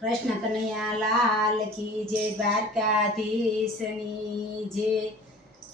કૃષ્ણ કનૈયા લાલ કી જય, દ્વારકાધીશની જય।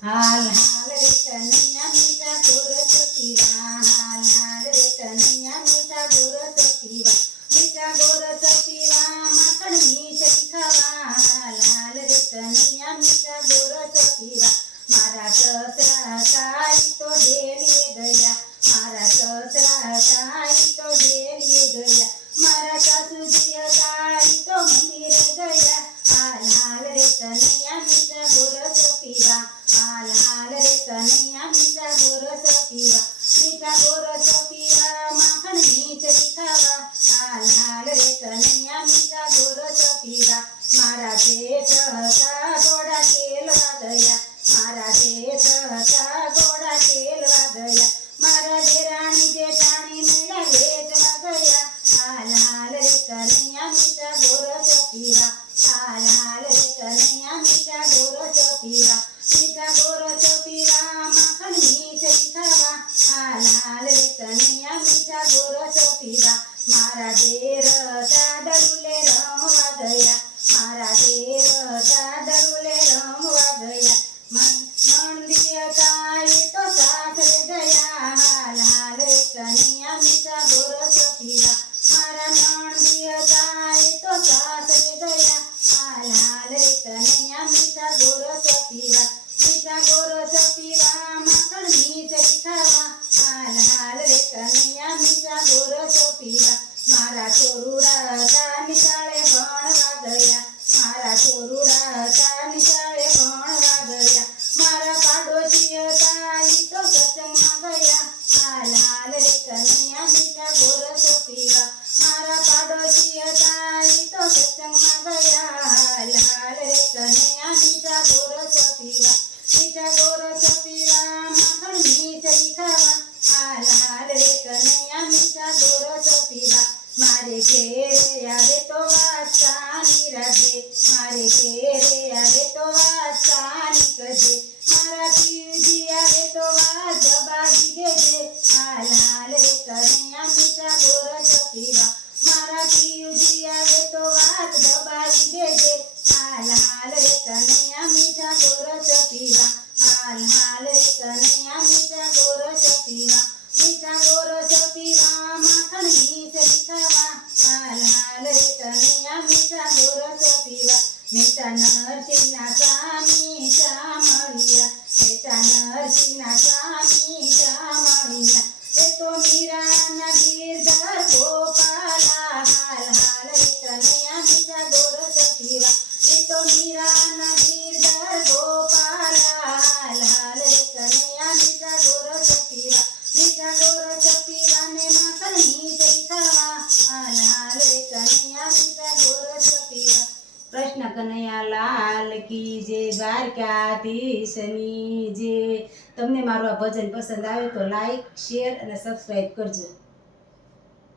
હાલ હાલ રે કનૈયા મીઠા ગોરસ પીવા, હાલ હાલ રે કનૈયા મીઠા ગોરસ પીવા, મીઠા ગોરસ પીવા, માખણ મીઠી ખાવા, હાલ હાલ રે કનૈયા મીઠા ગોરસ પીવા। મારા સસરા કાઈ તો ડેલીએ ગયા, મારા સસરા કાઈ તો ડેલીએ ગયા, મારા સાસુજી હતા ઈ તો મંદિરે ગયા। હાલ હાલ રે કનૈયા મીઠા ગોરસ પીવા, હાલ હાલ રે કનૈયા મીઠા ગોરસ પીવા, મીઠા ગોરસ પીવા, માખણ મીઠી ખાવા, હાલ હાલ રે કનૈયા મીઠા ગોરસ પીવા। મારા જેઠ હતા ઘોડા ખેલવા ગયા, મારા જેઠ હતા ઘોડા ખેલવા ગયા, મારા દેરાણી જેઠાણી મેળા વેચવા ગયા। હાલ હાલ રે કનૈયા મીઠા ગોરસ પીવા, હાલ હાલ રે કનૈયા મીઠા ગોરસ પીવા, મીઠા ગોરસ પીવા, માખણ મીઠી ખાવા, હાલ હાલ રે કનૈયા મીઠા ગોરસ પીવા। મારા દેર હતા દરુલે રમવા ગયા, મારા દેર હતા દરુલે રમવા ગયા, નણંદી હતા એ તો સાસરે ગયા। હાલ હાલ રે કનૈયા મીઠા ગોરસ પીવા, મારા નણંદી હતા એ તો સાસરે ગયા। હાલ હાલ રે કનૈયા મીઠા ગોરસ પીવા, મીઠા ગોરસ પીવા, માખણ મીઠી ખાવા, હાલ હાલ રે કનૈયા મીઠા ગોરસ પીવા। મારા ચોરુડા હતા નિશાળે ભણવા ગયા, મારા ચોરુડા હતા નિશાળે ભણવા ગયા, મારા પાડોશી હતા ઈ તો સત્સંગમાં ગયા। હાલ હાલ રે કનૈયા મીઠા ગોરસ પીવા, મારા પાડોશી હતા ઈ તો સત્સંગમાં ગયા। હાલ હાલ રે કનૈયા મીઠા ગોરસ પીવા, મીઠા ગોરસ પીવા, માખણ મીઠી ખાવા, હાલ હાલ રે કનૈયા મીઠા ગોરસ પીવા। મારે ઘેરે આવે તો વાસાની રાખજે, મારે ઘેરે આવે તો વાસાની કરજે, મારા પીરજી આવે તો વાત દબાવી દેજે। હાલ હાલ રે કનૈયા મીઠા ગોરસ પીવા, મારા પીરજી આવે તો વાત દબાવી દેજે। હાલ હાલ રે કનૈયા મીઠા ગોરસ પીવા, હાલ હાલ રે કનૈયા મીઠા ગોરસ પીવા, મીઠા ગોરસ પીવા, માખણ મીઠી ખાવા, હાલ હાલ રે કનૈયા મીઠા ગોરસ પીવા। મેટા નરસિંહના સ્વામી શામળિયા, મેટા નરસિંહના સ્વામી શામળિયા, એ તો મીરાના ગીરધર ગોપાલા, હાલ હાલ રે કનૈયા મીઠા ગોરસ પીવા, એ તો મીરાના ગીરધર ગોપાલા, હાલ હાલ રે કનૈયા મીઠા ગોરસ પીવા, મીઠા ગોરસ પીવા ને માખણ મીઠી ખાવા, હાલ હાલ રે કનૈયા મીઠા ગોરસ પીવા। કૃષ્ણ કનૈયા લાલ કી જય, દ્વારકાધીશની જય। તમને મારું આ ભજન પસંદ આવે તો લાઈક, શેર અને સબસ્ક્રાઈબ કરજો।